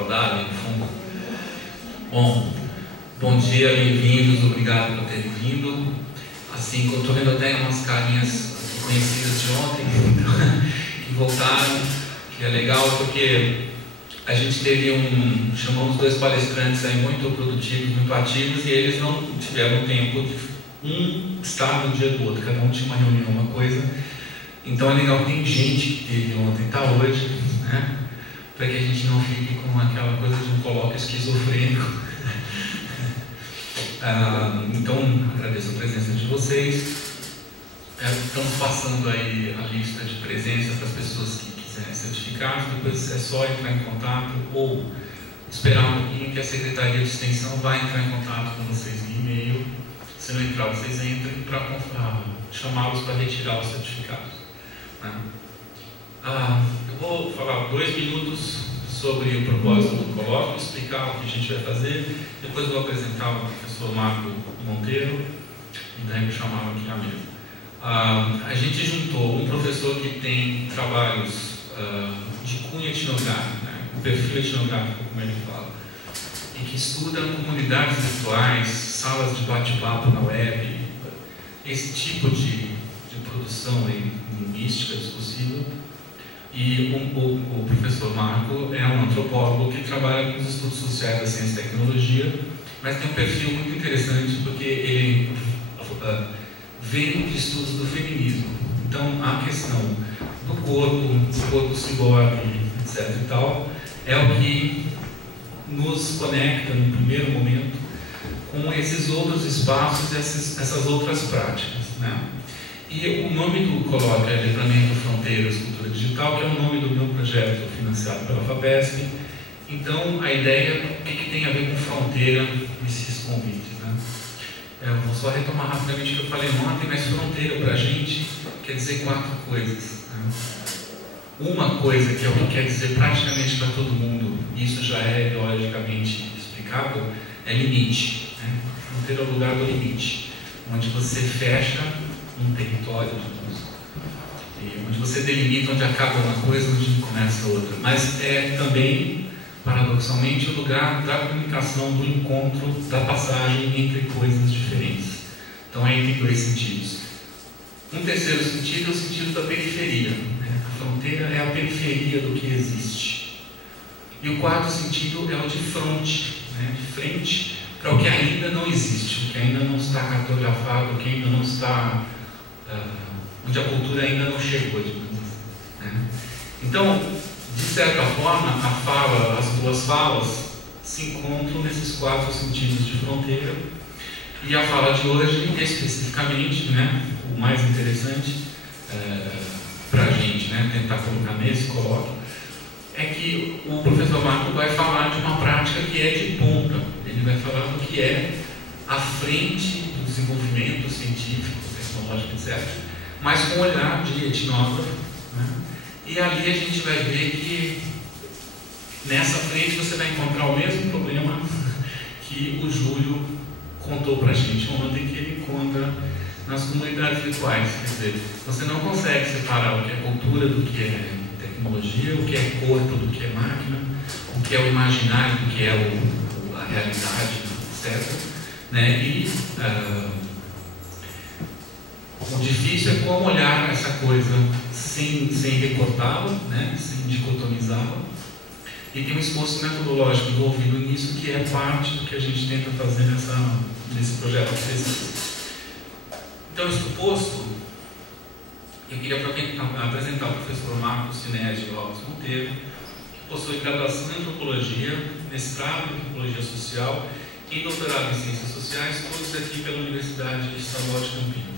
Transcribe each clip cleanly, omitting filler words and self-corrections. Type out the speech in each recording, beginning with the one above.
Acordaram aí no fundo? Bom, bom dia, bem-vindos, obrigado por terem vindo. Assim, eu estou vendo até umas carinhas conhecidas de ontem que voltaram, que é legal porque a gente teve chamamos 2 palestrantes aí muito produtivos, muito ativos, e eles não tiveram tempo de estar no dia do outro, cada um tinha uma reunião, uma coisa. Então é legal que tem gente que teve ontem, está hoje, né? Para que a gente não fique com aquela coisa de um colóquio esquizofrênico. Então, agradeço a presença de vocês. Estamos passando aí a lista de presenças das pessoas que quiserem certificados. Depois é só entrar em contato ou esperar um pouquinho que a Secretaria de Extensão vai entrar em contato com vocês via e-mail. Se não entrar, vocês entrem para chamá-los para retirar os certificados. Eu vou falar 2 minutos sobre o propósito do colóquio, explicar o que a gente vai fazer. Depois eu vou apresentar o professor Marco Monteiro e daí me chamaram aqui à mesa. A gente juntou um professor que tem trabalhos de cunho etnográfico, né, o perfil etnográfico, como ele fala, e que estuda comunidades virtuais, salas de bate-papo na web, esse tipo de produção linguística discursível. E o professor Marco é um antropólogo que trabalha com os estudos sociais da ciência e tecnologia, mas tem um perfil muito interessante porque ele vem de estudos do feminismo. Então a questão do corpo ciborgue, etc. e tal, é o que nos conecta no primeiro momento com esses outros espaços, essas outras práticas, né? E o nome do colóquio é Letramento, Fronteiras, Cultura Digital, que é o nome do meu projeto financiado pela FAPESP. Então, a ideia, o que tem a ver com fronteira nesses convites, né? Eu vou só retomar rapidamente o que eu falei ontem, mas fronteira para a gente quer dizer 4 coisas, né? Uma coisa que é o que quer dizer praticamente para todo mundo, e isso já é ideologicamente explicável, é limite, né? Fronteira é o lugar do limite, onde você fecha um território, onde você delimita onde acaba uma coisa, onde começa outra. Mas é também, paradoxalmente, o lugar da comunicação, do encontro, da passagem entre coisas diferentes. Então aí tem 2 sentidos. Um terceiro sentido é o sentido da periferia, né? A fronteira é a periferia do que existe. E o 4º sentido é o de fronte, né? De frente para o que ainda não existe, o que ainda não está cartografado, o que ainda não está onde a cultura ainda não chegou, digamos assim, né? Então, de certa forma, as 2 falas se encontram nesses 4 sentidos de fronteira. E a fala de hoje, especificamente, né, o mais interessante para a gente, né, tentar colocar nesse colóquio, é que o professor Marco vai falar de uma prática que é de ponta. Ele vai falar do que é à frente do desenvolvimento científico, tecnológico, etc., mas com um olhar de etnógrafo, né? E ali a gente vai ver que nessa frente você vai encontrar o mesmo problema que o Júlio contou para a gente ontem, que ele encontra nas comunidades virtuais. Quer dizer, você não consegue separar o que é cultura do que é tecnologia, o que é corpo do que é máquina, o que é o imaginário do que é a realidade, etc., né? E o difícil é como olhar essa coisa sem recortá-la, né? Sem dicotomizá-la. E tem um esforço metodológico envolvido nisso, que é parte do que a gente tenta fazer nesse projeto de pesquisa. Então, isso posto, eu queria apresentar o professor Marco Sinésio Alves Monteiro, que possui graduação em Antropologia, mestrado em Antropologia Social e doutorado em Ciências Sociais, todos aqui pela Universidade Estadual de Campinas.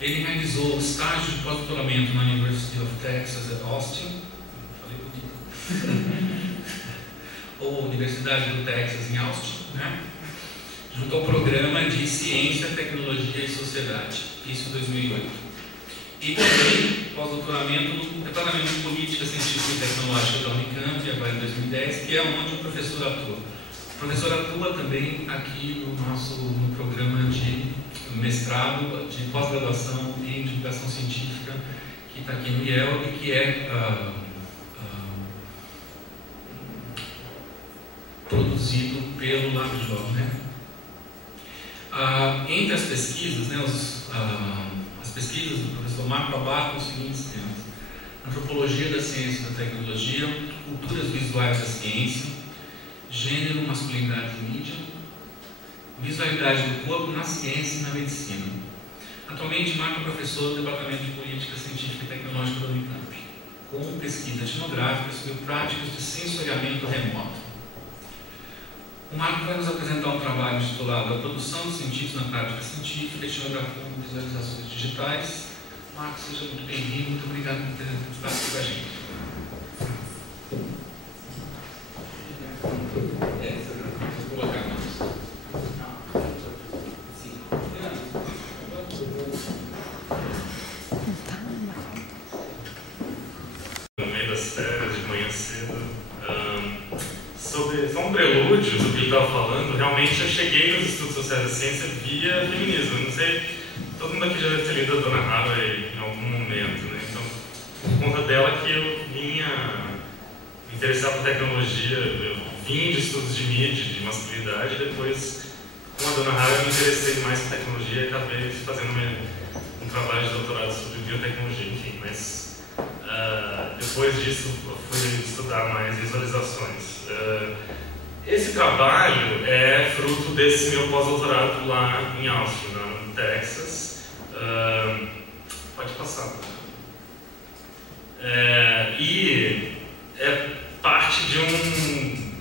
Ele realizou estágio de pós-doutoramento na University of Texas at Austin, falei bonito, ou Universidade do Texas em Austin, né? Junto ao programa de Ciência, Tecnologia e Sociedade, isso em 2008. E também pós-doutoramento no Departamento de Política Científica e Tecnológica da Unicamp, agora em 2010, que é onde o professor atua. O professor atua também aqui no programa de mestrado, de pós-graduação em divulgação científica, que está aqui no IEL e que é produzido pelo LabJOB, né? Entre as pesquisas, né, as pesquisas do professor Marco abarcam os seguintes temas: antropologia da ciência e da tecnologia, culturas visuais da ciência, gênero, masculinidade e mídia, visualidade do corpo na ciência e na medicina. Atualmente, Marco é professor do Departamento de Política Científica e Tecnológica da Unicamp, com pesquisa etnográfica sobre práticas de sensoriamento remoto. O Marco vai nos apresentar um trabalho intitulado A Produção de Sentidos na Prática Científica, Etnografia e Visualizações Digitais. Marco, seja muito bem-vindo, muito obrigado por ter estado aqui com a gente. Vou colocar a no meio das férias, de manhã cedo, só um prelúdio do que ele estava falando. Realmente eu cheguei nos estudos sociais da ciência via feminismo. Eu não sei, todo mundo aqui já deve ter lido a Donna Haraway em algum momento, né? Então, por conta dela que eu vinha me interessar por tecnologia. Eu vim de estudos de mídia, de masculinidade, e depois, com a Donna Haraway, eu me interessei mais por tecnologia e acabei fazendo um trabalho de doutorado sobre biotecnologia, enfim, mas depois disso eu fui estudar mais visualizações. Esse trabalho é fruto desse meu pós-doutorado lá em Austin, no Texas. Pode passar. E é parte de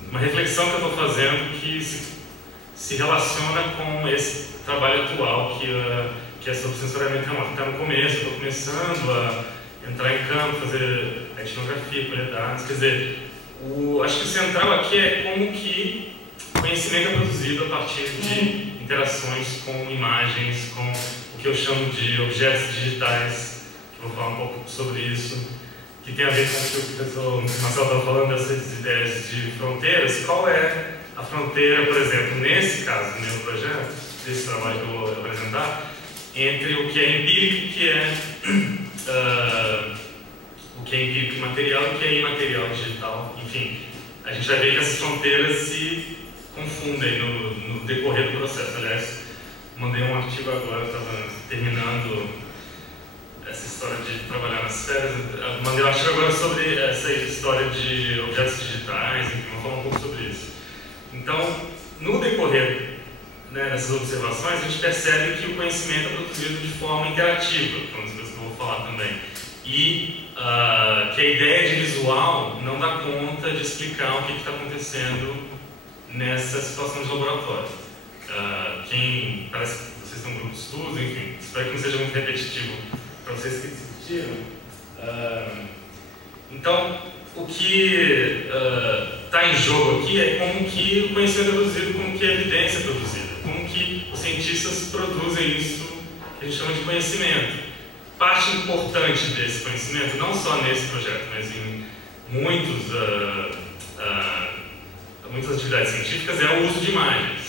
uma reflexão que eu estou fazendo que se relaciona com esse trabalho atual que é sobre sensoriamento remoto. Está no começo, eu estou começando a entrar em campo, fazer a etnografia, colher dados. Quer dizer, acho que o central aqui é como que o conhecimento é produzido a partir de interações com imagens, com o que eu chamo de objetos digitais, que eu vou falar um pouco sobre isso, que tem a ver com o que o professor Marcelo estava falando, dessas ideias de fronteiras. Qual é a fronteira, por exemplo, nesse caso do meu projeto, desse trabalho que eu vou apresentar, entre o que é empírico e o que é empírico e material e o que é imaterial digital. Enfim, a gente vai ver que essas fronteiras se confundem no decorrer do processo. Aliás, mandei um artigo agora, estava terminando essa história de trabalhar nas férias, mandei um artigo agora sobre essa história de objetos digitais, enfim, vou falar um pouco sobre isso. Então, no decorrer, né, dessas observações, a gente percebe que o conhecimento é produzido de forma interativa, como as coisas que eu vou falar também. E que a ideia de visual não dá conta de explicar o que está acontecendo nessa situação de laboratório. Parece que vocês têm um grupo de estudos, enfim, espero que não seja muito repetitivo para vocês que discutiram. Então, o que está em jogo aqui é como que o conhecimento é produzido, como que a evidência é produzida, como que os cientistas produzem isso que a gente chama de conhecimento. Parte importante desse conhecimento, não só nesse projeto, mas em muitas atividades científicas, é o uso de imagens.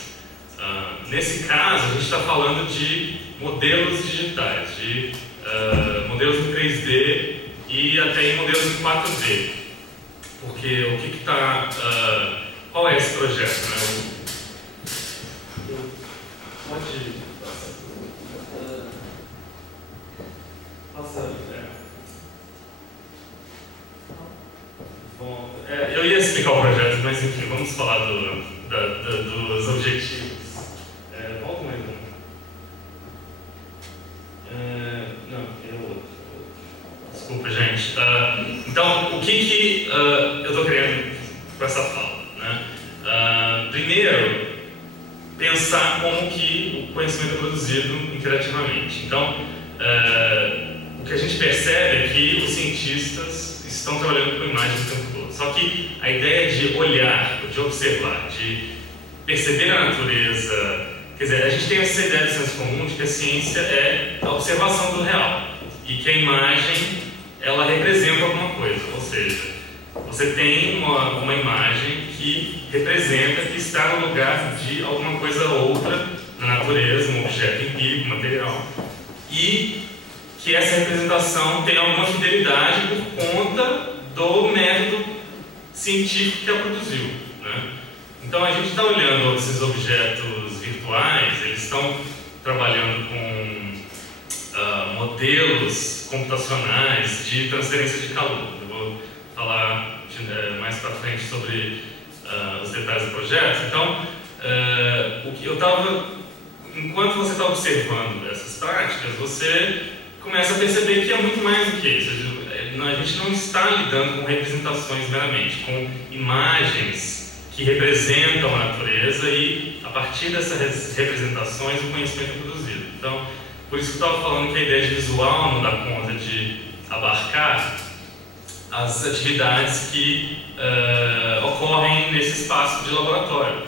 Nesse caso, a gente está falando de modelos digitais, de modelos em 3D e até em modelos em 4D. Porque o que está... qual é esse projeto? Né? Eu ia explicar o projeto, mas enfim, vamos falar dos objetivos. Volta mais um. Não, é o outro. Desculpa, gente. Então, o que eu estou querendo com essa fala? Né? Primeiro, pensar como que o conhecimento é produzido interativamente. Então, o que a gente percebe é que os cientistas estão trabalhando com imagens o tempo todo. Só que a ideia de olhar, de observar, de perceber a natureza... Quer dizer, a gente tem essa ideia do senso comum de que a ciência é a observação do real e que a imagem, ela representa alguma coisa. Ou seja, você tem uma imagem que representa, que está no lugar de alguma coisa outra na natureza, um objeto empírico, material, e que essa representação tem alguma fidelidade por conta do método científico que a produziu, né? Então a gente está olhando esses objetos virtuais, eles estão trabalhando com modelos computacionais de transferência de calor. Eu vou falar mais para frente sobre os detalhes do projeto. Então, o que eu estava, enquanto você está observando essas práticas, você começa a perceber que é muito mais do que isso. A gente não está lidando com representações meramente, com imagens que representam a natureza e, a partir dessas representações, o conhecimento é produzido. Então, por isso que eu estava falando que a ideia de visual não dá conta de abarcar as atividades que ocorrem nesse espaço de laboratório.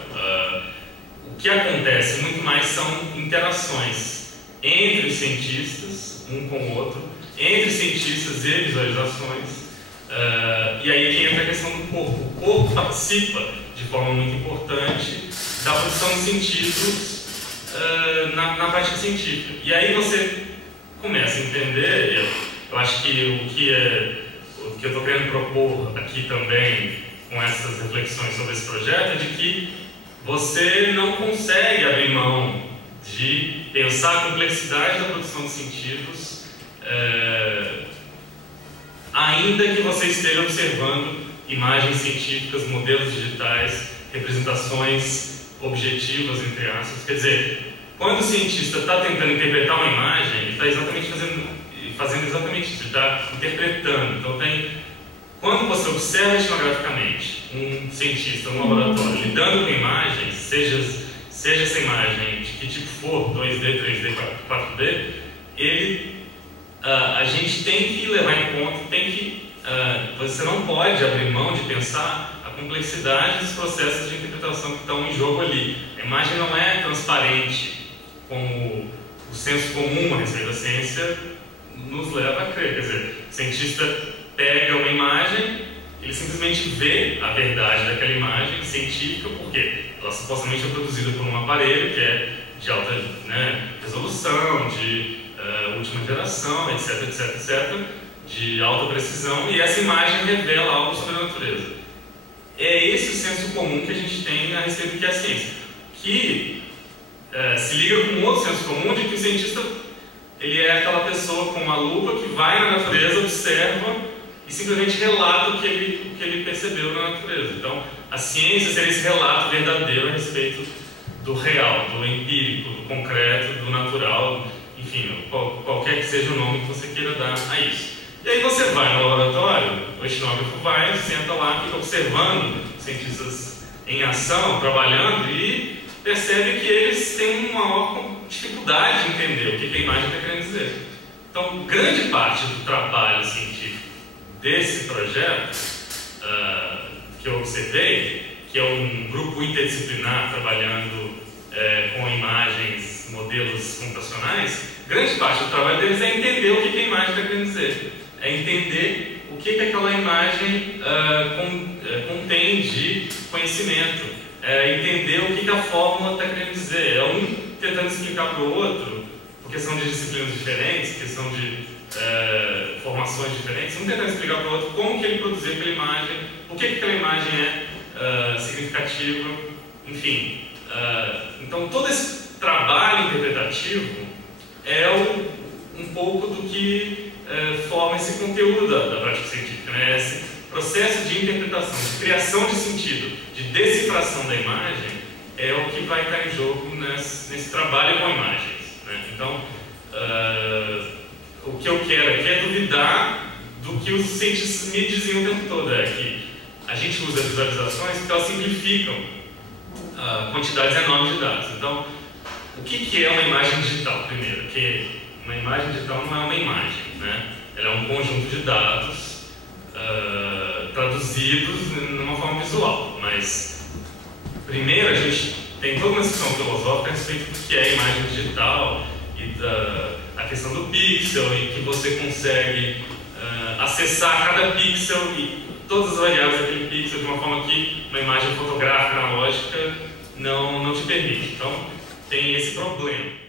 O que acontece muito mais são interações entre os cientistas, um com o outro, entre cientistas e visualizações, e aí que entra a questão do corpo. O corpo participa de forma muito importante da produção de sentidos na prática científica. E aí você começa a entender, eu acho que o que eu estou querendo propor aqui também com essas reflexões sobre esse projeto é de que você não consegue abrir mão de pensar a complexidade da produção de sentidos ainda que você esteja observando imagens científicas, modelos digitais, representações objetivas, entre aspas. Quer dizer, quando o cientista está tentando interpretar uma imagem, ele está exatamente fazendo exatamente isso, ele está interpretando. Então, quando você observa etnograficamente um cientista no laboratório lidando com imagens, seja essa imagem de que tipo for, 2D, 3D, 4D, a gente tem que levar em conta, você não pode abrir mão de pensar a complexidade dos processos de interpretação que estão em jogo ali. A imagem não é transparente, como o senso comum a respeito da ciência nos leva a crer. Quer dizer, o cientista pega uma imagem, ele simplesmente vê a verdade daquela imagem científica, porque ela supostamente é produzida por um aparelho que é de alta resolução, de última geração, etc, etc, etc, de alta precisão, e essa imagem revela algo sobre a natureza. É esse o senso comum que a gente tem a respeito do que é a ciência, que se liga com um outro senso comum de que o cientista ele é aquela pessoa com uma lupa que vai na natureza, observa e simplesmente relata o que ele percebeu na natureza. Então, a ciência seria esse relato verdadeiro a respeito do real, do empírico, do concreto, do natural, enfim, qualquer que seja o nome que você queira dar a isso. E aí você vai no laboratório, o etnógrafo vai, senta lá, fica observando cientistas em ação, trabalhando, e percebe que eles têm uma maior dificuldade de entender o que a imagem está querendo dizer. Então, grande parte do trabalho científico desse projeto que eu observei, que é um grupo interdisciplinar trabalhando com imagens, modelos computacionais, grande parte do trabalho deles é entender o que a imagem está querendo dizer. É entender o que aquela imagem contém de conhecimento. É entender o que a fórmula está querendo dizer. É um tentando explicar para o outro, porque são de disciplinas diferentes, que são de formações diferentes, um tentando explicar para o outro como que ele produziu aquela imagem, por que aquela imagem é significativa, enfim. Então, todo esse trabalho interpretativo é um pouco do que forma esse conteúdo da prática científica, né? Esse processo de interpretação, de criação de sentido, de decifração da imagem, é o que vai estar em jogo nesse trabalho com imagens, né? Então, o que eu quero aqui é duvidar do que os cientistas me diziam o tempo todo, que a gente usa visualizações porque elas simplificam quantidades enormes de dados. Então, o que é uma imagem digital, primeiro? Que uma imagem digital não é uma imagem, né? Ela é um conjunto de dados traduzidos numa forma visual. Mas, primeiro, a gente tem toda uma discussão filosófica a respeito do que é imagem digital e a questão do pixel, e que você consegue acessar cada pixel e todas as variáveis daquele pixel de uma forma que uma imagem fotográfica analógica não te permite. Então, tem esse problema.